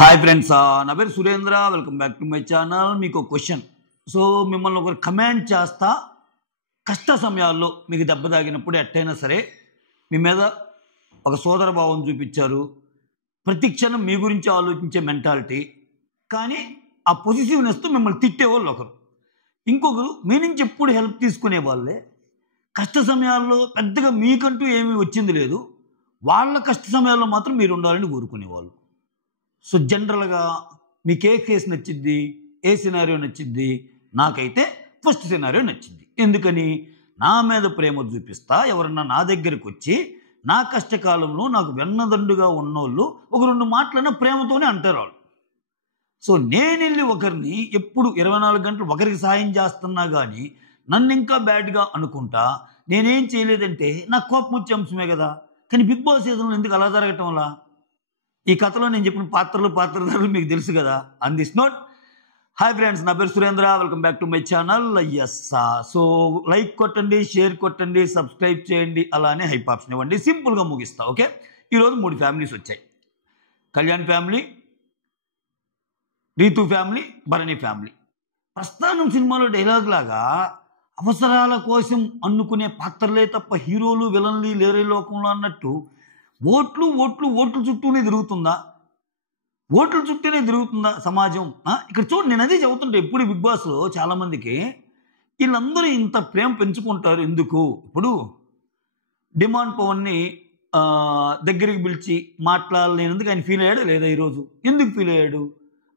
Hi friends, నా పేరు Surendra. Welcome back to my channel. మీకు క్వశ్చన్. సో మిమ్మల్ని ఒకరు కమెంట్ చేస్తా, కష్ట సమయాల్లో మీకు దెబ్బ తాగినప్పుడు ఎట్టయినా సరే మీ మీద ఒక సోదర భావం చూపించారు, ప్రతి క్షణం మీ గురించి ఆలోచించే మెంటాలిటీ, కానీ ఆ పొజిటివ్నెస్తో మిమ్మల్ని తిట్టేవాళ్ళు ఒకరు, ఇంకొకరు మీ నుంచి ఎప్పుడు హెల్ప్ తీసుకునే వాళ్ళే. కష్ట సమయాల్లో పెద్దగా మీకంటూ ఏమీ వచ్చింది లేదు, వాళ్ళ కష్ట సమయాల్లో మాత్రం మీరు ఉండాలని కోరుకునేవాళ్ళు. సో జనరల్గా మీకు ఏ కేసు నచ్చింది, ఏ సినారియో నచ్చింది? నాకైతే ఫస్ట్ సినారియో నచ్చింది. ఎందుకని? నా మీద ప్రేమ చూపిస్తా ఎవరన్నా నా దగ్గరికి వచ్చి నా కష్టకాలంలో నాకు వెన్నదండుగా ఉన్నోళ్ళు ఒక రెండు మాటలన్నా ప్రేమతోనే అంటారు వాళ్ళు. సో నేను వెళ్ళి ఒకరిని ఎప్పుడు 24 గంటలు ఒకరికి సాయం చేస్తున్నా కానీ నన్ను ఇంకా బ్యాడ్గా అనుకుంటా నేనేం చేయలేదంటే నాకు కోపం వచ్చే అంశమే కదా. కానీ బిగ్ బాస్ సీజన్లో ఎందుకు అలా జరగటం వల్ల? ఈ కథలో నేను చెప్పిన పాత్రధారులు మీకు తెలుసు కదా. On this note, hi friends, నా పేరు Surendra. Welcome back to my channel. Yes, so like కొట్టండి, షేర్ కొట్టండి, సబ్స్క్రైబ్ చేయండి, అలానే హైప్ ఆప్షన్ ఇవ్వండి. సింపుల్గా ముగిస్తా. ఓకే, ఈరోజు 3 ఫ్యామిలీస్ వచ్చాయి. Kalyan family, Ritu family, Bharani family. Prasthanam సినిమాలో డైలాగ్ లాగా అవసరాల కోసం అన్నుకునే పాత్రలే తప్ప హీరోలు విలన్లు లేరే లోకంలో అన్నట్టు ఓట్లు ఓట్లు ఓట్ల చుట్టూనే తిరుగుతుందా? ఓట్ల చుట్టూనే తిరుగుతుందా సమాజం? ఇక్కడ చూడు, నేను అదే చెబుతుంటే ఎప్పుడు బిగ్ బాస్లో చాలామందికి వీళ్ళందరూ ఇంత ప్రేమ పెంచుకుంటారు ఎందుకు? ఇప్పుడు డిమాండ్ పవన్ని దగ్గరికి పిలిచి మాట్లాడలేనందుకు ఆయన ఫీల్ అయ్యాడు లేదా? ఈరోజు ఎందుకు ఫీల్ అయ్యాడు?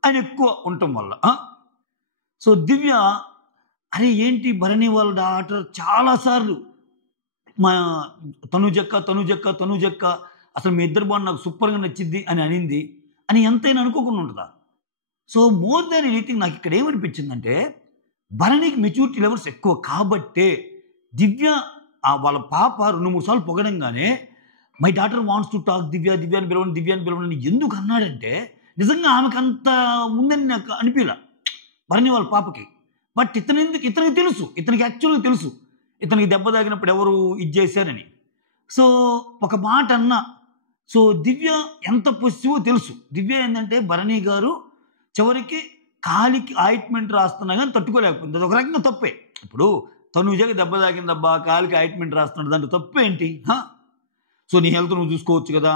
ఆయన ఎక్కువ ఉండటం వల్ల. సో దివ్య, అరే ఏంటి భరణి వాళ్ళ డాటర్ చాలాసార్లు మా తనుజక్క అసలు మీ ఇద్దరు బాగుంది, నాకు సూపర్గా నచ్చింది అని అనింది అని ఎంతైనా అనుకోకుండా ఉంటుందా? సో మోర్ దాన్ ఎనీథింగ్ నాకు ఇక్కడ ఏమనిపించిందంటే భరణికి మెచ్యూరిటీ లెవెల్స్ ఎక్కువ కాబట్టే దివ్య వాళ్ళ పాప 2-3 సార్లు పొగడంగానే my daughter wants to talk దివ్యాన్ని పిలవండి ఎందుకు అన్నాడంటే నిజంగా ఆమెకు అంత ఉందని నాకు అనిపించలే భరణి వాళ్ళ పాపకి. బట్ ఇతనికి తెలుసు, యాక్చువల్గా తెలుసు ఇతనికి దెబ్బ తాగినప్పుడు ఎవరు ఇది చేశారని. సో ఒక మాట అన్నా, సో దివ్య ఎంత పొసిటివో తెలుసు. దివ్య ఏంటంటే భరణి గారు చివరికి కాలికి ఆయింట్మెంట్ రాస్తున్నా కానీ తట్టుకోలేకపోయింది. అది ఒక రకంగా తప్పే. ఇప్పుడు తనుజకి దెబ్బ తాగిందబ్బా, కాలికి ఆయింట్మెంట్ రాస్తున్నాడు, దాంట్లో తప్పేంటి? సో నీ హెల్త్ నువ్వు చూసుకోవచ్చు కదా.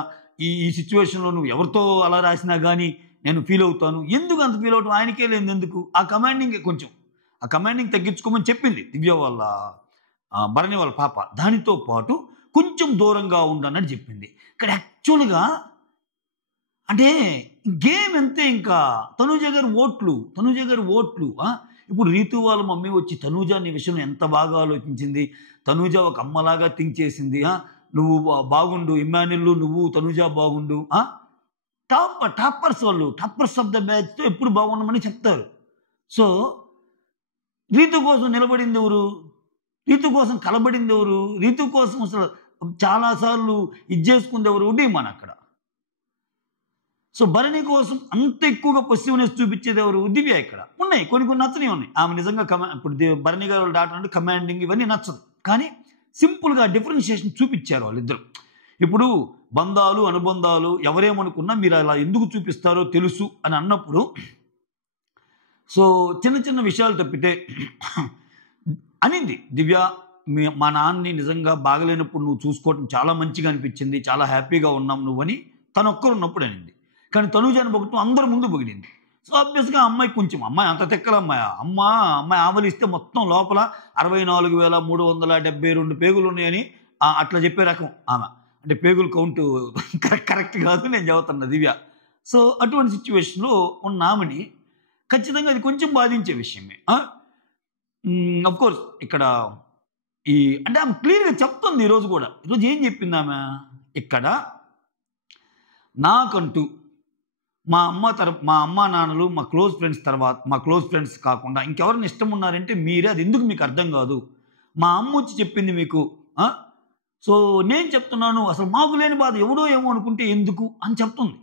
ఈ సిచ్యువేషన్లో నువ్వు ఎవరితో అలా రాసినా కానీ నేను ఫీల్ అవుతాను. ఎందుకు అంత ఫీల్ అవటం? ఆయనకే లేదు ఎందుకు? ఆ కమాండింగ్ తగ్గించుకోమని చెప్పింది దివ్య వాళ్ళ భరణి వాళ్ళ పాప. దానితో పాటు కొంచెం దూరంగా ఉండనని చెప్పింది. ఇక్కడ యాక్చువల్గా అంటే గేమ్ అంతే. ఇంకా తనూజ గారి ఓట్లు ఇప్పుడు రీతు వాళ్ళ మమ్మీ వచ్చి తనూజ నీ విషయంలో ఎంత బాగా ఆలోచించింది, తనూజ ఒక అమ్మలాగా థింక్ చేసింది, నువ్వు బాగుండు, ఇమ్మాన్యుల్ నువ్వు తనూజ బాగుండు, టాపర్స్ ఆఫ్ ద బ్యాచ్తో ఎప్పుడు బాగుండమని చెప్తారు. సో రీతు కోసం నిలబడింది ఎవరు? రీతు కోసం కలబడింది ఎవరు? రీతు కోసం అసలు చాలాసార్లు ఇది చేసుకుంది ఎవరు? మన అక్కడ. సో భరణి కోసం అంత ఎక్కువగా పొసిటివ్నెస్ చూపించేది ఎవరు? దివ్య. ఇక్కడ ఉన్నాయి కొన్ని నచ్చనే ఉన్నాయి. ఆమె నిజంగా ఇప్పుడు భరణి గారు డాక్టర్ అంటే కమాండింగ్ ఇవన్నీ నచ్చదు, కానీ సింపుల్గా డిఫరెన్షియేషన్ చూపించారు వాళ్ళిద్దరు. ఇప్పుడు బంధాలు అనుబంధాలు ఎవరేమనుకున్నా మీరు అలా ఎందుకు చూపిస్తారో తెలుసు అని అన్నప్పుడు, సో చిన్న విషయాలు తప్పితే అనింది దివ్య, మా నాన్నని నిజంగా బాగలేనప్పుడు నువ్వు చూసుకోవటం చాలా మంచిగా అనిపించింది, చాలా హ్యాపీగా ఉన్నాం నువ్వని తను ఒక్కరు ఉన్నప్పుడు అనింది. కానీ తనుజాని పొగటం అందరి ముందు పొగిడింది. సో ఆబ్వియస్గా అమ్మాయి అంత తెక్కల అమ్మాయి ఆవలిస్తే మొత్తం లోపల 64,372 పేగులు ఉన్నాయని అట్లా చెప్పే రకం ఆమె. అంటే పేగులు కౌంటు కరెక్ట్ కాదు, నేను చదువుతున్నా దివ్య. సో అటువంటి సిచ్యువేషన్లో ఉన్న ఆమెని ఖచ్చితంగా అది కొంచెం బాధించే విషయమే. అఫ్కోర్స్ ఇక్కడ అంటే ఆమె క్లియర్గా చెప్తుంది. ఈరోజు ఏం చెప్పింది ఆమె? ఇక్కడ నాకంటూ మా అమ్మ నాన్నలు, మా క్లోజ్ ఫ్రెండ్స్ తర్వాత, మా క్లోజ్ ఫ్రెండ్స్ కాకుండా ఇంకెవరిని ఇష్టం ఉన్నారంటే మీరే. అది ఎందుకు మీకు అర్థం కాదు? మా అమ్మ వచ్చి చెప్పింది మీకు, సో నేను చెప్తున్నాను, అసలు మాకు లేని బాధ ఎవడో ఏమో అనుకుంటే ఎందుకు అని చెప్తుంది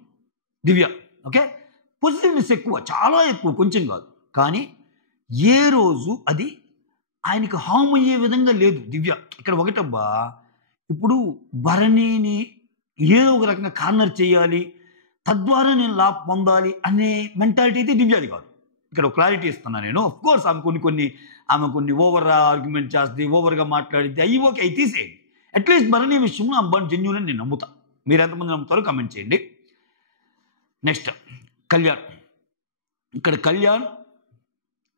దివ్య. ఓకే, పాజిటివ్నెస్ ఎక్కువ, చాలా ఎక్కువ, కొంచెం కాదు. కానీ ఏ రోజు అది ఆయనకు హామ్ అయ్యే విధంగా లేదు దివ్య. ఇక్కడ ఒకటబ్బా, ఇప్పుడు భరణిని ఏదో ఒక రకంగా కార్నర్ చేయాలి, తద్వారా నేను లాభ పొందాలి అనే మెంటాలిటీ అయితే దివ్యాది కాదు. ఇక్కడ క్లారిటీ ఇస్తున్నాను నేను. ఆఫ్ కోర్స్ ఆమె కొన్ని ఓవర్ ఆర్గ్యుమెంట్ చేస్తుంది, ఓవర్గా మాట్లాడిద్ది, అవి ఓకే, అవి తీసేయండి. అట్లీస్ట్ భరణి విషయంలో ఆమె జెన్యూన్ అని నేను నమ్ముతా. మీరు ఎంతమంది నమ్ముతారో కమెంట్ చేయండి. నెక్స్ట్ కళ్యాణ్. ఇక్కడ కళ్యాణ్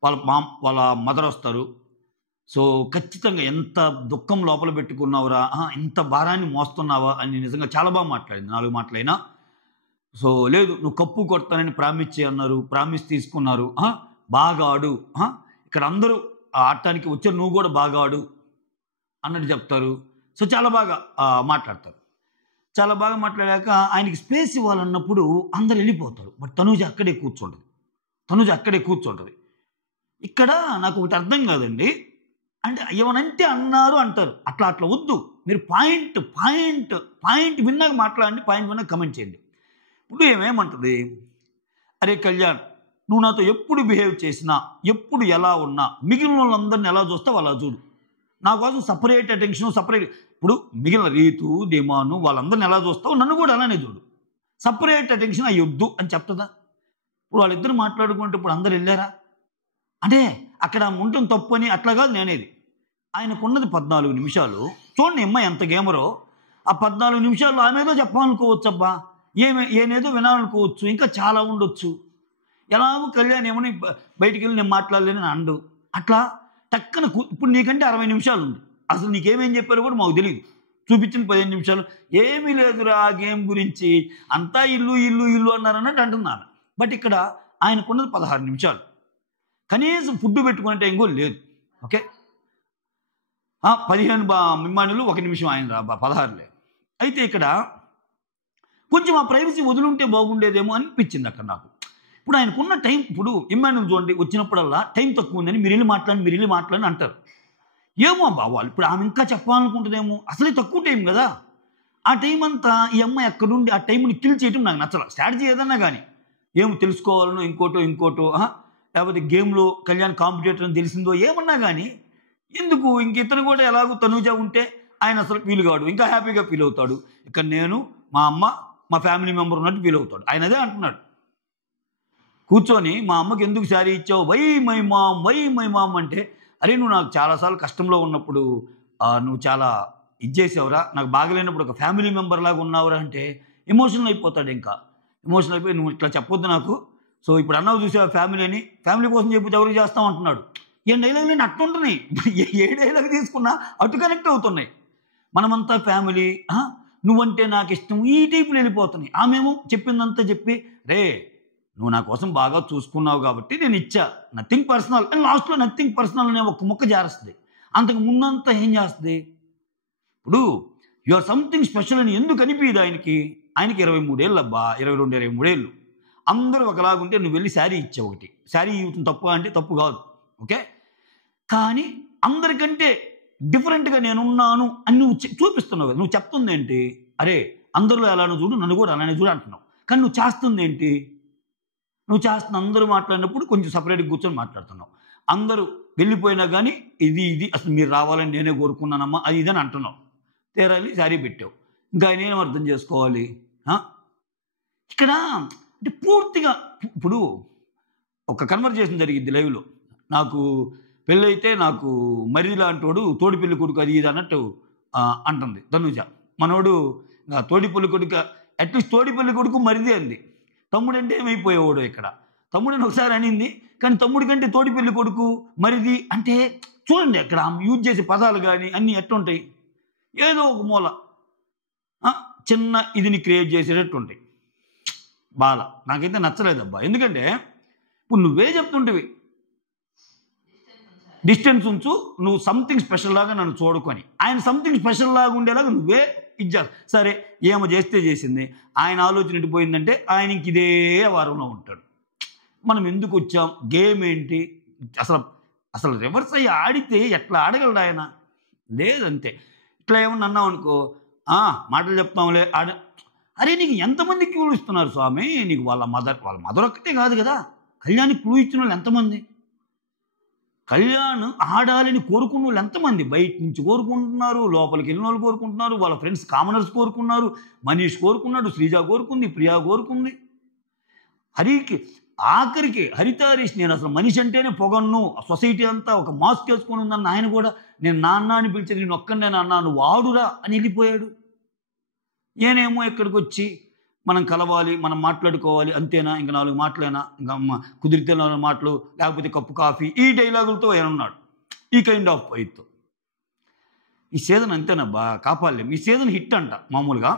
వాళ్ళ మదర్ వస్తారు. సో ఖచ్చితంగా ఎంత దుఃఖం లోపల పెట్టుకున్నావురా, ఇంత భారాన్ని మోస్తున్నావా అని నిజంగా చాలా బాగా మాట్లాడింది. 4 మాటలైనా. సో లేదు, నువ్వు కప్పు కొడతానని ప్రామిస్ చేయన్నారు, ప్రామిస్ తీసుకున్నారు, బాగా ఆడు, ఇక్కడ అందరూ ఆడటానికి వచ్చారు, నువ్వు కూడా బాగా ఆడు అన్నట్టు చెప్తారు. సో చాలా బాగా మాట్లాడతారు. చాలా బాగా మాట్లాడాక ఆయనకి స్పేస్ ఇవ్వాలన్నప్పుడు అందరు వెళ్ళిపోతారు. బట్ తనూజ అక్కడే కూర్చుంటుంది. ఇక్కడ నాకు ఒకటి అర్థం కాదండి. అంటే ఏమనంటే అన్నారు అంటారు, అట్లా వద్దు. మీరు పాయింట్ విన్నాక మాట్లాడండి, పాయింట్ విన్నాక కమెంట్ చేయండి. ఇప్పుడు ఏమేమంటుంది, అరే కళ్యాణ్, నువ్వు నాతో ఎప్పుడు బిహేవ్ చేసినా, ఎప్పుడు ఎలా ఉన్నా, మిగిలిన వాళ్ళందరినీ ఎలా చూస్తావు అలా చూడు. నా కోసం సపరేట్ అటెన్షన్, ఇప్పుడు మిగిలిన రీతు, డిమాను వాళ్ళందరిని ఎలా చూస్తావు, నన్ను కూడా అలానే చూడు. సపరేట్ అటెన్షన్ అయ్యొద్దు అని చెప్తుందా? ఇప్పుడు వాళ్ళిద్దరు మాట్లాడుకుంటే ఇప్పుడు అందరు వెళ్ళారా? అంటే అక్కడ ఉండటం తప్పు అని అట్లా కాదు నేనేది. ఆయనకున్నది 14 నిమిషాలు. చూడండి అమ్మాయి ఎంత గేమరో. ఆ 14 నిమిషాల్లో ఆమెదో చెప్పాలనుకోవచ్చు, అబ్బా ఏనేదో వినాలనుకోవచ్చు, ఇంకా చాలా ఉండొచ్చు. ఎలాగో కళ్యాణ్ ఏమని బయటికి వెళ్ళి నేను మాట్లాడలేని అండు. అట్లా టక్కన ఇప్పుడు నీకంటే 60 నిమిషాలు ఉంది. అసలు నీకేమేం చెప్పారో కూడా మాకు తెలియదు. చూపించిన 15 నిమిషాలు ఏమీ లేదురా గేమ్ గురించి, అంతా ఇల్లు అన్నారన్నట్టు అంటున్నాను. బట్ ఇక్కడ ఆయనకున్నది 16 నిమిషాలు. కనీసం ఫుడ్ పెట్టుకునే టైం కూడా లేదు. ఓకే, 15 మిమ్మానులు 1 నిమిషం ఆయన 16 అయితే ఇక్కడ కొంచెం ఆ ప్రైవసీ వదులుంటే బాగుండేదేమో అనిపించింది అక్కడ నాకు. ఇప్పుడు ఆయనకున్న టైం, ఇప్పుడు ఇమ్మాన్యుల్ చూడండి, వచ్చినప్పుడల్లా టైం తక్కువ ఉందని మీరు వెళ్ళి మాట్లాడి అంటారు. ఏమో బావాలు ఇప్పుడు ఆమె ఇంకా చెప్పాలనుకుంటుందేమో, అసలే తక్కువ టైం కదా. ఆ టైం అంతా ఈ అమ్మాయి అక్కడుండి ఆ టైంని కిల్ చేయటం నాకు నచ్చల. స్ట్రాటజీ ఏదన్నా కానీ ఏమో తెలుసుకోవాలనో ఇంకోటో లేకపోతే గేమ్లో కళ్యాణ్ కాంపిటేటర్ అని తెలిసిందో ఏమన్నా కానీ ఎందుకు ఇంక ఇతను కూడా ఎలాగో తనూజ ఉంటే ఆయన అసలు ఫీల్ కాడు, ఇంకా హ్యాపీగా ఫీల్ అవుతాడు. ఇక్కడ నేను, మా అమ్మ, మా ఫ్యామిలీ మెంబర్ ఉన్నట్టు ఫీల్ అవుతాడు. ఆయన అదే అంటున్నాడు కూర్చొని, మా అమ్మకి ఎందుకు శారీ ఇచ్చావు, వై మై మామ్ అంటే, అరే నువ్వు నాకు చాలాసార్లు కష్టంలో ఉన్నప్పుడు నువ్వు చాలా ఇచ్చేసావురా, నాకు బాగలేనప్పుడు ఒక ఫ్యామిలీ మెంబర్ లాగా ఉన్నావురా అంటే ఎమోషనల్ అయిపోతాడు. ఇంకా ఎమోషనల్ అయిపోయి నువ్వు ఇట్లా చెప్పొద్దు నాకు. సో ఇప్పుడు అన్నావు చూసావు ఫ్యామిలీ కోసం చెప్పితే ఎవరికి చేస్తాం అంటున్నాడు. ఏ డైలాగ్ నేను అట్టుంటున్నాయి, ఏ డైలాగ్ తీసుకున్నా అటు కనెక్ట్ అవుతున్నాయి. మనమంతా ఫ్యామిలీ, నువ్వంటే నాకు ఇష్టం, ఈ టైపులు వెళ్ళిపోతున్నాయి. ఆమెమో చెప్పిందంతా చెప్పి, రే నువ్వు నా కోసం బాగా చూసుకున్నావు కాబట్టి నేను ఇచ్చా, నథింగ్ పర్సనల్ అని లాస్ట్లో నథింగ్ పర్సనల్ అనే ఒక ముక్క జారుస్తుంది. అంతకు ముందంతా ఏం చేస్తుంది, ఇప్పుడు యు ఆర్ సంథింగ్ స్పెషల్ అని ఎందుకు అనిపించదు ఆయనకి 23 ఏళ్ళు అబ్బా, 22-23 ఏళ్ళు. అందరూ ఒకలాగుంటే నువ్వు వెళ్ళి శారీ ఇచ్చావు. ఒకటి శారీ ఇవ్వటం తప్పు అంటే తప్పు కాదు, ఓకే, కానీ అందరికంటే డిఫరెంట్గా నేనున్నాను అని నువ్వు చూపిస్తున్నావు కదా. నువ్వు చెప్తుంది ఏంటి, అరే అందరిలో ఎలానో చూడు, నన్ను కూడా అలానే చూడు అంటున్నావు. కానీ నువ్వు చేస్తుంది ఏంటి, అందరూ మాట్లాడినప్పుడు కొంచెం సపరేట్గా కూర్చొని మాట్లాడుతున్నావు. అందరూ వెళ్ళిపోయినా కానీ ఇది అసలు మీరు రావాలని నేనే కోరుకున్నానమ్మా, అది ఇదని అంటున్నావు. తీరాలి శారీ పెట్టావు. ఇంకా ఆయన ఏం అర్థం చేసుకోవాలి ఇక్కడ అంటే పూర్తిగా. ఇప్పుడు ఒక కన్వర్జేషన్ జరిగింది లైవ్లో, నాకు పెళ్ళైతే నాకు మరిది లాంటోడు తోడి పెళ్లి కొడుకు అది ఇది అన్నట్టు అంటుంది తనుజ. మనోడు తోడి పెళ్లి కొడుకు, అట్లీస్ట్ తోడి పెళ్లి కొడుకు మరిది అంది. తమ్ముడంటే ఏమైపోయేవాడు ఇక్కడ, తమ్ముడని ఒకసారి అనింది, కానీ తమ్ముడి కంటే తోడి పెళ్లి కొడుకు మరిది అంటే చూడండి అక్కడ యూజ్ చేసే పదాలు కానీ అన్నీ ఎట్టుంటాయి, ఏదో ఒక మూల చిన్న ఇదిని క్రియేట్ చేసేటట్టు ఉంటాయి. బాల నాకైతే నచ్చలేదబ్బా. ఎందుకంటే ఇప్పుడు నువ్వే చెప్తుంటివి డిస్టెన్స్ ఉంచు, నువ్వు సంథింగ్ స్పెషల్ లాగా నన్ను చూడుకొని, ఆయన సంథింగ్ స్పెషల్ లాగా ఉండేలాగా నువ్వే ఇచ్చారు. సరే ఏమో చేస్తే చేసింది, ఆయన ఆలోచన ఎటుపోయిందంటే ఆయన ఇంక ఇదే వారంలో ఉంటాడు. మనం ఎందుకు వచ్చాం, గేమ్ ఏంటి, అసలు రివర్స్ అయ్యి ఆడితే ఎట్లా ఆడగలడు ఆయన, లేదంతే. ఇట్లా ఏమన్నా అన్నావు అనుకో, మాటలు చెప్తాంలే అరే నీకు ఎంతమంది క్లూ ఇస్తున్నారు స్వామి, నీకు వాళ్ళ మదర్ ఒక్కటే కాదు కదా, కళ్యాణ్కి క్లూ ఇచ్చిన వాళ్ళు ఎంతమంది. కళ్యాణ్ ఆడాలని కోరుకున్న వాళ్ళు ఎంతమంది? బయట నుంచి కోరుకుంటున్నారు, లోపలికి వెళ్ళిన వాళ్ళు కోరుకుంటున్నారు, వాళ్ళ ఫ్రెండ్స్ కామనర్స్ కోరుకున్నారు, మనీష్ కోరుకున్నాడు, శ్రీజ కోరుకుంది, ప్రియా కోరుకుంది. హరికి ఆఖరికి హరితారీష్, నేను అసలు మనిషి అంటేనే పొగన్ను, సొసైటీ అంతా ఒక మాస్క్ వేసుకొని ఉందన్న ఆయన కూడా నేను నాన్న అని పిలిచేది నేను ఒక్కనే నాన్న, నువ్వు వాడురా అని వెళ్ళిపోయాడు. నేనేమో ఇక్కడికి వచ్చి మనం కలవాలి, మనం మాట్లాడుకోవాలి, అంతేనా, ఇంకా 4 మాటలేనా, ఇంకా కుదిరితే 4 మాటలు, లేకపోతే కప్పు కాఫీ, ఈ డైలాగులతో ఆయన ఉన్నాడు. ఈ కైండ్ ఆఫ్ ఫైట్తో ఈ సీజన్ అంతేనబ్బా, కాపాడలేం. ఈ సీజన్ హిట్ అంట. మామూలుగా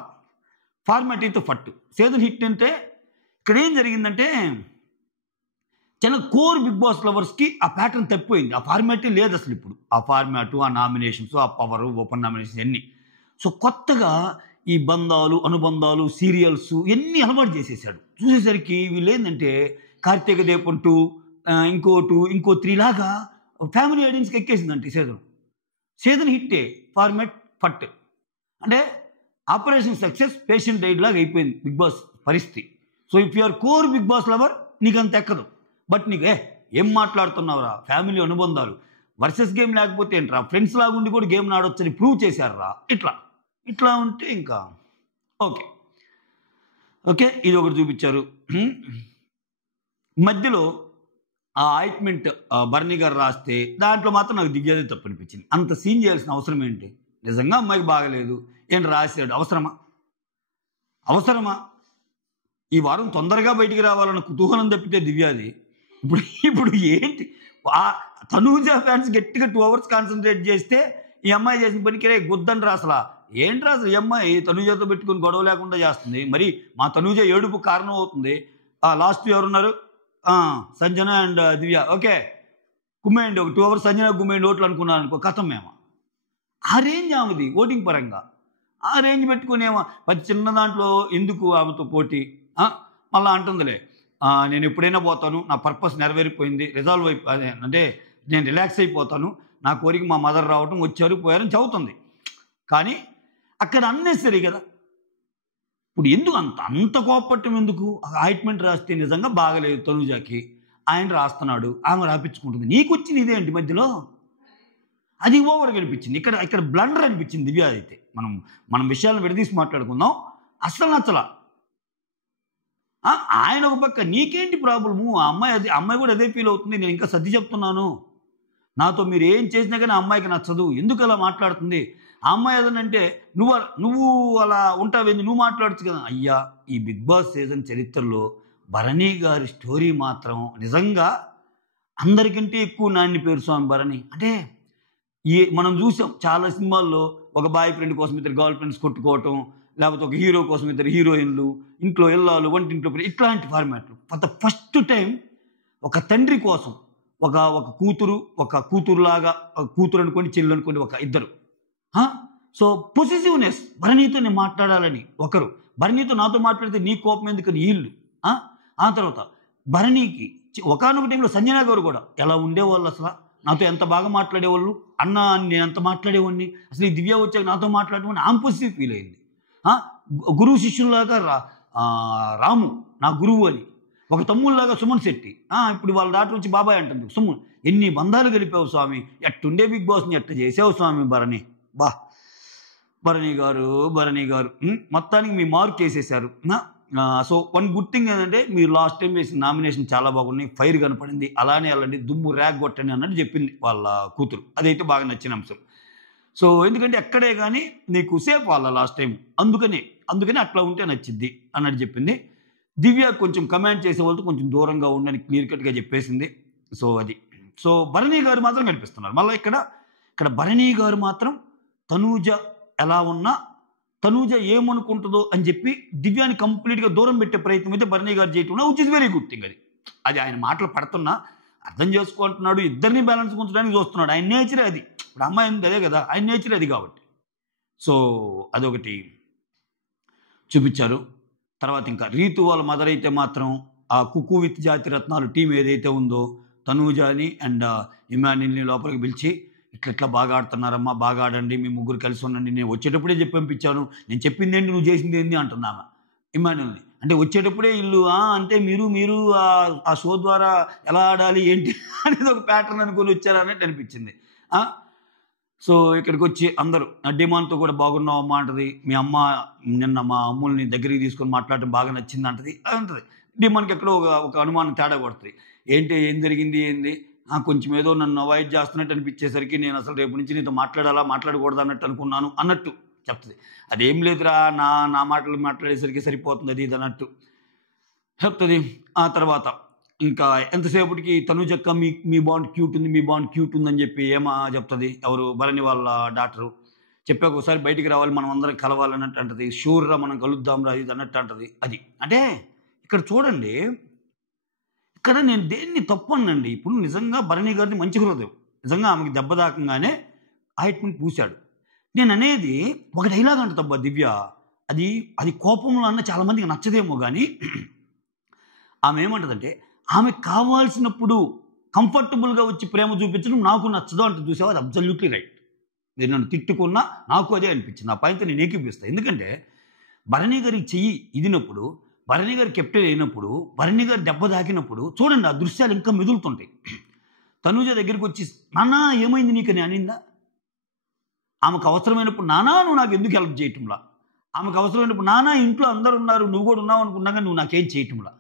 ఫార్మాట్ అయితే ఫట్టు. సీజన్ హిట్ అంటే ఇక్కడ ఏం జరిగిందంటే చాలా కోర్ బిగ్ బాస్ లవర్స్కి ఆ ప్యాటర్న్ తప్పిపోయింది. ఆ ఫార్మాటే లేదు అసలు ఇప్పుడు. ఆ ఫార్మాటు, ఆ నామినేషన్స్, ఆ పవరు, ఓపెన్ నామినేషన్స్ అన్నీ. సో కొత్తగా ఈ బంధాలు, అనుబంధాలు, సీరియల్స్ ఇవన్నీ అలవాటు చేసేసాడు. చూసేసరికి వీళ్ళు ఏంటంటే కార్తీక దీపం 2, ఇంకో 2, ఇంకో 3 లాగా ఫ్యామిలీ ఆడియన్స్కి ఎక్కేసిందంటే సీజన్ హిట్టే, ఫార్మాట్ ఫట్. అంటే ఆపరేషన్ సక్సెస్, పేషెంట్ డైడ్ లాగా అయిపోయింది బిగ్ బాస్ పరిస్థితి. So if you are core Bigg Boss lover నీకు అంత ఎక్కదు. బట్ నీకు ఏం మాట్లాడుతున్నావురా, ఫ్యామిలీ అనుబంధాలు వర్సెస్ గేమ్ లేకపోతే ఏంట్రా, ఫ్రెండ్స్ లాగా ఉండి కూడా గేమ్ ఆడొచ్చని ప్రూవ్ చేశారా, ఇట్లా ఉంటే ఇంకా ఓకే. ఇది ఒకటి చూపించారు. మధ్యలో ఆ ఆయింట్మెంట్ బర్నీ గారు రాస్తే దాంట్లో మాత్రం నాకు దిగ్గేదే తప్పు అనిపించింది. అంత సీన్ చేయాల్సిన అవసరం ఏంటి? నిజంగా అమ్మాయికి బాగలేదు, ఏంటి రాశాడు, అవసరమా? ఈ వారం తొందరగా బయటికి రావాలన్న కుతూహలం తప్పితే దివ్యాది. ఇప్పుడు ఏంటి, తనూజ ఫ్యాన్స్ గట్టిగా 2 hours కాన్సన్ట్రేట్ చేస్తే ఈ అమ్మాయి చేసిన పనికి గుద్దని రాసలా. ఏంటి రాసలు ఈ అమ్మాయి తనూజతో పెట్టుకుని గొడవ లేకుండా చేస్తుంది. మరి మా తనూజ ఏడుపు కారణం అవుతుంది. లాస్ట్ ఎవరున్నారు, సంజన అండ్ దివ్య. ఓకే, కుమ్మేయండి, ఒక 2 hours సంజన కుమ్మేయండి ఓట్లు అనుకున్నాను అనుకో, కథం మేము. ఆ రేంజ్ ఆమెది ఓటింగ్ పరంగా. ఆ రేంజ్ పెట్టుకునేమో ప్రతి చిన్న దాంట్లో ఎందుకు ఆమెతో పోటీ. మళ్ళీ అంటుందిలే, నేను ఎప్పుడైనా పోతాను, నా పర్పస్ నెరవేరిపోయింది, రిజాల్వ్ అంటే నేను రిలాక్స్ అయిపోతాను, నా కోరిక మా మదర్ రావటం, వచ్చారు పోయారని చదువుతుంది. కానీ అక్కడ అన్నెసరీ కదా. ఇప్పుడు ఎందుకు అంత కోపట్టం ఎందుకు? ఆయింట్మెంట్ రాస్తే నిజంగా బాగలేదు తనుజాకి, ఆయన రాస్తున్నాడు, ఆమె రాపించుకుంటుంది, నీకు వచ్చింది ఇదేంటి మధ్యలో? అది ఓవర్గా అనిపించింది. ఇక్కడ బ్లండర్ అనిపించింది దివ్య. అయితే మనం విషయాలను విడదీసి మాట్లాడుకుందాం. అసలు నచ్చలా. ఆయన ఒక పక్క నీకేంటి ప్రాబ్లము, ఆ అమ్మాయి కూడా అదే ఫీల్ అవుతుంది, నేను ఇంకా సర్ది చెప్తున్నాను, నాతో మీరు ఏం చేసినా కానీ ఆ అమ్మాయికి నచ్చదు, ఎందుకు అలా మాట్లాడుతుంది, ఆ అమ్మాయి ఏదనంటే నువ్వు అలా ఉంటావేంది, నువ్వు మాట్లాడచ్చు కదా. అయ్యా, ఈ బిగ్ బాస్ సీజన్ చరిత్రలో భరణి గారి స్టోరీ మాత్రం నిజంగా అందరికంటే ఎక్కువ నాణ్య పేరు స్వామి భరణి. అంటే మనం చూసాం చాలా సినిమాల్లో, ఒక బాయ్ ఫ్రెండ్ కోసం 2 గర్ల్ ఫ్రెండ్స్ కొట్టుకోవటం, లేకపోతే ఒక హీరో కోసం 2 హీరోయిన్లు, ఇంట్లో ఇల్లాలు, వంటింట్లో ఇట్లాంటి ఫార్మాట్లు. ఫర్ ద ఫస్ట్ టైం ఒక తండ్రి కోసం ఒక కూతురులాగా, కూతురు అనుకోండి, చెల్లు అనుకోండి, ఒక ఇద్దరు. సో పొసెసివ్నెస్, భరణితో నేను మాట్లాడాలని ఒకరు, భరణితో నాతో మాట్లాడితే నీ కోపం ఎందుకని వీళ్ళు. ఆ తర్వాత భరణికి ఒకానొక టైంలో సంజన గారు కూడా ఎలా ఉండేవాళ్ళు, అసలు నాతో ఎంత బాగా మాట్లాడేవాళ్ళు, అన్న నేను ఎంత మాట్లాడేవాడిని, అసలు ఈ దివ్య వచ్చాక నాతో మాట్లాడేవాడిని, ఆమె పొసెసివ్ ఫీల్ అయింది. గురువు శిష్యుల్లాగా రాము నా గురువు అని, ఒక తమ్ముళ్ళలాగా సుమన్ శెట్టి, ఇప్పుడు వాళ్ళ డాక్టర్ వచ్చి బాబాయ్ అంటుంది సుమన్. ఎన్ని బంధాలు గెలిపావు స్వామి, ఎట్టుండే బిగ్ బాస్ని ఎట్ట చేసావు స్వామి భరణి. భరణి గారు మొత్తానికి మీ మార్క్ వేసేసారు. సో వన్ గుడ్ థింగ్ ఏంటంటే, మీరు లాస్ట్ టైం వేసిన నామినేషన్ చాలా బాగున్నాయి, ఫైర్ కనపడింది, అలానే వెళ్ళండి, దుమ్ము ర్యాగ్ కొట్టండి అన్నట్టు చెప్పింది వాళ్ళ కూతురు. అదైతే బాగా నచ్చిన అంశం. సో ఎందుకంటే ఎక్కడే కానీ నీకు సేఫ్ వాళ్ళ లాస్ట్ టైం, అందుకని అట్లా ఉంటే నచ్చిద్ది అన్నట్టు చెప్పింది. దివ్య కొంచెం కమెంట్ చేసే వాళ్ళతో కొంచెం దూరంగా ఉండని క్లియర్ కట్గా చెప్పేసింది. సో భరణి గారు మాత్రం కనిపిస్తున్నారు. మళ్ళీ ఇక్కడ భరణి గారు మాత్రం తనూజ ఎలా ఉన్నా, తనూజ ఏమనుకుంటుందో అని చెప్పి దివ్యాన్ని కంప్లీట్గా దూరం పెట్టే ప్రయత్నం అయితే భరణి గారు చేయటం, which is very good thing. అది ఆయన మాటలు పడుతున్నా అర్థం చేసుకుంటున్నాడు, ఇద్దరిని బ్యాలెన్స్ ఉంచడానికి చూస్తున్నాడు. ఆయన నేచరే అది. ఇప్పుడు అమ్మాయి అదే కదా, ఆయన నేచర్ అది కాబట్టి. సో అదొకటి చూపించారు. తర్వాత ఇంకా రీతు వాళ్ళ మదర్ అయితే మాత్రం ఆ కుకు విత్ జాతి రత్నాలు టీం ఏదైతే ఉందో, తనూజాని అండ్ ఇమాన్యుల్ని లోపలికి పిలిచి ఇట్లా బాగా ఆడుతున్నారమ్మా, బాగా ఆడండి, మీ ముగ్గురు కలిసి ఉండండి, నేను వచ్చేటప్పుడే చెప్పి పంపించాను, నేను చెప్పింది ఏంటి, నువ్వు చేసింది ఏంటి అంటున్నామా ఇమాన్యుల్ని. అంటే వచ్చేటప్పుడే ఇల్లు అంటే మీరు ఆ షో ద్వారా ఎలా ఆడాలి ఏంటి అనేది ఒక ప్యాటర్న్ అనుకుని వచ్చారన్నట్టు అనిపించింది. సో ఇక్కడికి వచ్చి అందరూ డిమాండ్తో కూడా బాగున్నావు అమ్మ అంటది. మీ అమ్మ నిన్న మా అమ్ముల్ని దగ్గరికి తీసుకొని మాట్లాడటం బాగా నచ్చింది అంటది అంటది. డిమాండ్కి ఎక్కడో ఒక అనుమానం తేడా కొడుతుంది. ఏంటి ఏం జరిగింది ఏంది కొంచెం ఏదో నన్ను అవాయిడ్ చేస్తున్నట్టు అనిపించేసరికి నేను అసలు రేపు నుంచి నీతో మాట్లాడాలా మాట్లాడకూడదు అన్నట్టు అనుకున్నాను అన్నట్టు చెప్తుంది. అదేం లేదురా నా మాటలు మాట్లాడేసరికి సరిపోతుంది అది ఇది అన్నట్టు చెప్తుంది. ఆ తర్వాత ఇంకా ఎంతసేపటికి తనుజక్క మీ బాండ్ క్యూట్ ఉంది మీ బాండ్ క్యూట్ ఉందని చెప్పి ఏమా చెప్తుంది ఎవరు భరణి వాళ్ళ డాక్టరు. చెప్పాక ఒకసారి బయటికి రావాలి మనం అందరం కలవాలన్నట్టు అంటది. షూర్రా మనం కలుద్దాం రా ఇది అన్నట్టు అంటది. అది అంటే ఇక్కడ చూడండి, ఇక్కడ నేను దేన్ని తప్పు అనండి. ఇప్పుడు నిజంగా భరణి గారిది మంచి హృదయం, నిజంగా ఆమెకి దెబ్బ దాకంగానే ఆయిట్మెంట్ పూశాడు. నేను అనేది ఒక డైలాగ్ అంట తప్ప దివ్య, అది కోపంలో అన్న చాలామందికి నచ్చదేమో కానీ ఆమె ఏమంటదంటే ఆమె కావాల్సినప్పుడు కంఫర్టబుల్గా వచ్చి ప్రేమ చూపించడం నాకు నచ్చదు అంటే చూసావా, అది అబ్సల్యూట్లీ రైట్. నేను నన్ను తిట్టుకున్నా నాకు అదే అనిపించింది. ఆ పాయింట్ నేను ఏకీపిస్తాను. ఎందుకంటే భరణి గారికి చెయ్యి ఇదినప్పుడు, భరణి గారు కెప్టెన్ అయినప్పుడు, భరణి గారు దెబ్బ తాకినప్పుడు చూడండి ఆ దృశ్యాలు ఇంకా మెదులుతుంటాయి. తనూజ దగ్గరికి వచ్చి నాన్న ఏమైంది నీకని అనిందా? ఆమెకు అవసరమైనప్పుడు నానా నువ్వు నాకు ఎందుకు హెల్ప్ చేయటంలా, ఆమెకు అవసరమైనప్పుడు నానా ఇంట్లో అందరు ఉన్నారు నువ్వు కూడా ఉన్నావు అనుకున్నాగా నువ్వు నాకేం చేయటంలా,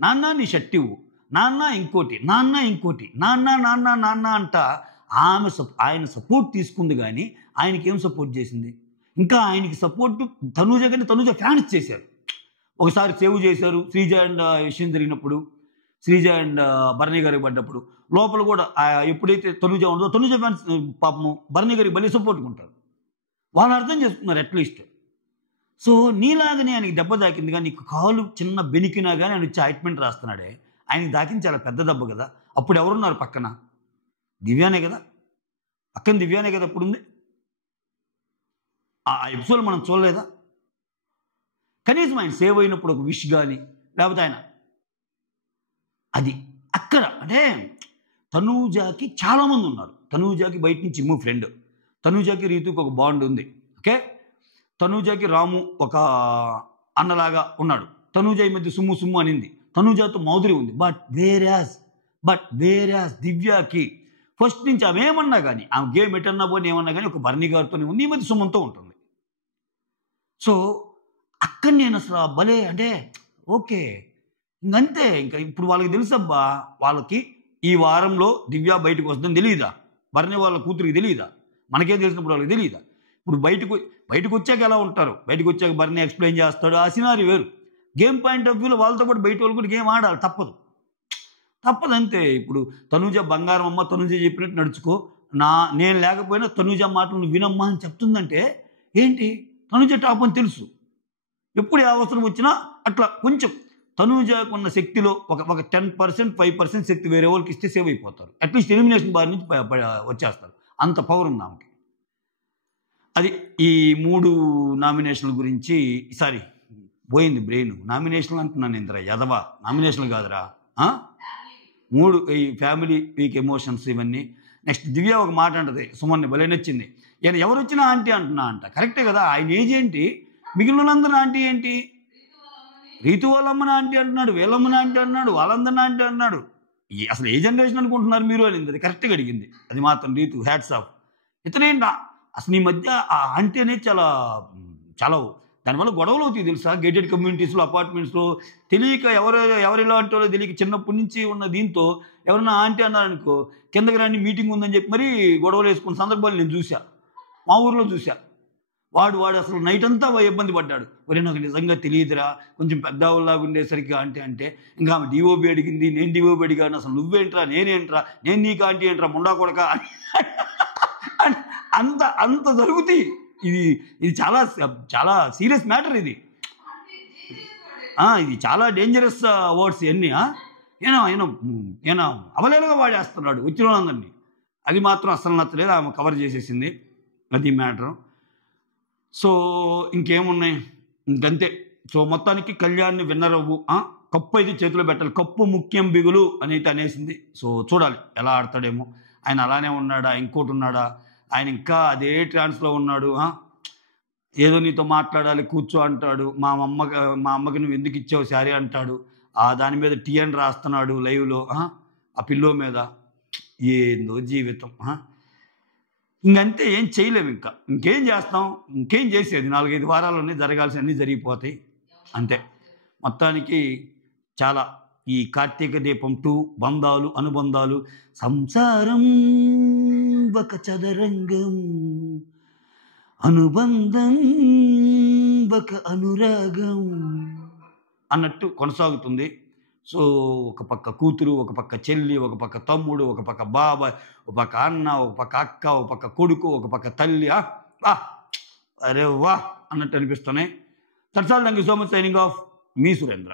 నాన్న నీ షర్ట్ ఇవ్వు, నాన్న ఇంకోటి, నాన్న ఇంకోటి, నాన్న నాన్న నాన్న అంట ఆయన సపోర్ట్ తీసుకుంది కానీ ఆయనకి ఏం సపోర్ట్ చేసింది? ఇంకా ఆయనకి సపోర్ట్ తనూజ కానీ తనూజ ఫ్యాన్స్ చేశారు. ఒకసారి సేవ్ చేశారు శ్రీజ అండ్ విషయం జరిగినప్పుడు, శ్రీజ అండ్ భరణి గారికి పడ్డప్పుడు లోపల కూడా ఎప్పుడైతే తనూజ ఉందో తనూజ ఫ్యాన్స్ పాపము భరణి గారికి బలి సపోర్ట్గా ఉంటారు. వాళ్ళు అర్థం చేసుకున్నారు అట్లీస్ట్. సో నీలాగానే ఆయనకి దెబ్బ దాకింది కానీ నీకు కాలు చిన్న బెనికినా కానీ ఆయన వచ్చి ఆయింట్మెంట్ రాస్తున్నాడే, ఆయనకి దాకింది చాలా పెద్ద దెబ్బ కదా. అప్పుడు ఎవరున్నారు పక్కన? దివ్యానే కదా, పక్కన దివ్యానే కదా అప్పుడు ఉంది. ఆ ఎపిసోడ్ మనం చూడలేదా? కనీసం ఆయన సేవ్ అయినప్పుడు ఒక విష్ కానీ లేకపోతే ఆయన అది అక్కడ అంటే తనూజాకి చాలామంది ఉన్నారు. తనూజాకి బయట నుంచి ఇమ్ము ఫ్రెండ్, తనూజాకి రీతుకి ఒక బాండ్ ఉంది. ఓకే, తనూజాకి రాము ఒక అన్నలాగా ఉన్నాడు. తనూజ ఈ మధ్య సుమ్ము అనింది, తనూజాతో మాధురి ఉంది. బట్ వేరాస్ దివ్యాకి ఫస్ట్ నుంచి ఆమె ఏమన్నా కానీ, ఆమె గేమ్ ఎటన్నా పోనీ ఏమన్నా కానీ ఒక భరణి గారితోనే ఉంది, ఈ మధ్య సుమ్మంతో ఉంటుంది. సో అక్కడ నేను అసలు భలే అంటే ఓకే ఇంకంతే. ఇంకా ఇప్పుడు వాళ్ళకి తెలుసబ్బా, వాళ్ళకి ఈ వారంలో దివ్య బయటకు వస్తుందని తెలియదా? భరణి వాళ్ళ కూతురికి తెలియదా? మనకేం తెలిసినప్పుడు వాళ్ళకి తెలియదా? ఇప్పుడు బయటకు వచ్చాక ఎలా ఉంటారు, బయటకు వచ్చాక భరణి ఎక్స్ప్లెయిన్ చేస్తాడు, ఆ సినారీ వేరు. గేమ్ పాయింట్ ఆఫ్ వ్యూలో వాళ్ళతో పాటు బయట వాళ్ళు కూడా గేమ్ ఆడాలి, తప్పదు అంతే. ఇప్పుడు తనూజ బంగారం అమ్మ, తనూజ చెప్పినట్టు నడుచుకో, నేను లేకపోయినా తనూజ మాటలు నువ్వు వినమ్మా అని చెప్తుందంటే ఏంటి, తనూజ టాప్ అని తెలుసు. ఎప్పుడు ఏ అవసరం వచ్చినా అట్లా కొంచెం తనూజకు ఉన్న శక్తిలో ఒక 10% 5% శక్తి వేరే వాళ్ళకి ఇస్తే సేవ్ అయిపోతారు. అట్లీస్ట్ ఎలిమినేషన్ బారి నుంచి వచ్చేస్తారు, అంత పవర్ ఉంది ఆమెకి. అది ఈ 3 నామినేషన్ల గురించి. సారీ పోయింది బ్రెయిన్, నామినేషన్లు అంటున్నాను ఇంద్ర యదవా, నామినేషన్లు కాదురా. 3 ఈ ఫ్యామిలీ వీక్ ఎమోషన్స్ ఇవన్నీ. నెక్స్ట్ దివ్య ఒక మాట అంటది, సుమన్ని భలే నచ్చింది. ఈయన ఎవరు వచ్చినా ఆంటీ అంటున్నా అంట. కరెక్టే కదా, ఆయన ఏజ్ ఏంటి, మిగిలిన వాళ్ళందరూ ఆంటీ ఏంటి, రీతు వాళ్ళమ్మన ఆంటీ అంటున్నాడు, వీళ్ళమ్మన ఆంటీ అంటున్నాడు, వాళ్ళందరిని ఆంటీ అంటున్నాడు. అసలు ఏ జనరేషన్ అనుకుంటున్నారు మీరు అనింది. అది కరెక్ట్గా అడిగింది, అది మాత్రం రీతు హ్యాట్స్ ఆఫ్. ఇతనేంటి అసలు ఈ మధ్య ఆ ఆంటీ అనేది చాలా దానివల్ల గొడవలు అవుతాయి తెలుసా, గేటెడ్ కమ్యూనిటీస్లో అపార్ట్మెంట్స్లో. తెలియక ఎవరిలో అంటారో తెలియక చిన్నప్పటి నుంచి ఉన్న దీంతో ఎవరన్నా ఆంటీ అన్నారనుకో కిందకి రాని మీటింగ్ ఉందని చెప్పి మరీ గొడవలు వేసుకున్న సందర్భాలు నేను చూసా, మా ఊర్లో చూసా. వాడు అసలు నైట్ అంతా ఇబ్బంది పడ్డాడు. ఒరే నాకు నిజంగా తెలియదురా, కొంచెం పెద్దవాళ్ళలాగా ఉండేసరికి ఆంటీ అంటే, ఇంకా ఆమె డిఓబి అడిగింది, నేను డిఓబి అడిగాను, అసలు నువ్వేంట్రా నేనేంట్రా, నేను నీకు ఆంటీ ఏంట్రా ముండా కొడక అంత జరుగుతాయి. ఇది చాలా సీరియస్ మ్యాటర్. ఇది చాలా డేంజరస్ వర్డ్స్ ఇవన్నీ. ఈయన అవలేలుగా వాడేస్తున్నాడు వచ్చిన వాళ్ళందరినీ. అది మాత్రం అస్సలు నచ్చలేదు, ఆమె కవర్ చేసేసింది, అది మ్యాటర్. సో ఇంకేమున్నాయి, ఇంకంతే. సో మొత్తానికి కళ్యాణ్ని విన్నర్ అవ్వు, కప్పు అయితే చేతిలో పెట్టాలి, కప్పు ముఖ్యం బిగులు అని అయితే అనేసింది. సో చూడాలి ఎలా ఆడతాడేమో. ఆయన అలానే ఉన్నాడా, ఇంకోటి ఉన్నాడా, ఆయన ఇంకా అదే ట్రాన్స్లో ఉన్నాడు. ఏదో నీతో మాట్లాడాలి కూర్చో అంటాడు. మా అమ్మకి నువ్వు ఎందుకు ఇచ్చావు శారీ అంటాడు. దాని మీద టీ అని రాస్తున్నాడు లైవ్‌లో. ఆ పిల్లో మీద. ఏందో జీవితం. ఇంకంతే ఏం చేయలేము ఇంకా. ఇంకేం చేస్తాం? ఇంకేం చేసేది 4, 5 వారాల్లోనే జరగాల్సినవన్నీ జరిగిపోతాయి. అంతే. మొత్తానికి చాలా ఈ కార్తీక దీపం 2 బంధాలు, అనుబంధాలు, సంసారం ఒక చదరంగం, అనుబంధం ఒక అనురాగం అన్నట్టు కొనసాగుతుంది. సో, ఒక పక్క కూతురు, ఒక పక్క చెల్లి, ఒక పక్క తమ్ముడు, ఒక పక్క బాబాయ్, ఒక పక్క అన్న, ఒక పక్క అక్క, ఒక పక్క కొడుకు, ఒక పక్క తల్లి. అరే వాహ్! అన్నట్టు అనిపిస్తున్నాయి. That's all. Thank you so much. Signing off. Me Surendra.